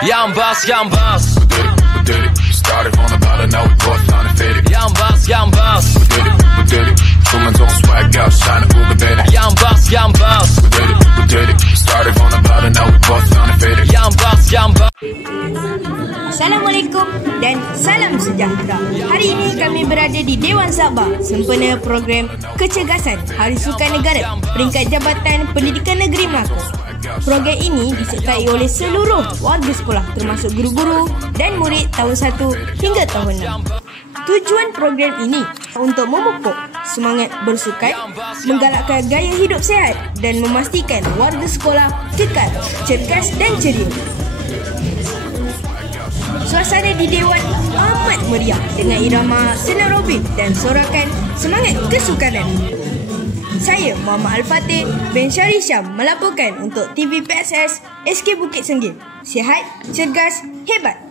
Yambas, yambas. We did it. Started from the bottom, now we both trying to fit it. Yambas, yambas. We did it. Women's on swag out, shine it, Uber did it. Yambas, yambas. We did it. Started from the bottom, now we both trying to fit it. Yambas, yambas. Assalamualaikum dan salam sejahtera. Hari ini kami berada di Dewan Sabah sempena program Kecergasan Hari Sukan Negara peringkat Jabatan Pendidikan Negeri Melaka. Program ini disertai oleh seluruh warga sekolah termasuk guru-guru dan murid tahun 1 hingga tahun 6. Tujuan program ini untuk memupuk semangat bersukan, menggalakkan gaya hidup sihat dan memastikan warga sekolah kekal cergas dan ceria. Suasana di Dewan amat meriah dengan irama senarobik dan sorakan semangat kesukanan. Saya Muhammad Al-Fatih bin Syari Syam melaporkan untuk TV PSS SK Bukit Senggil. Sihat, cergas, hebat.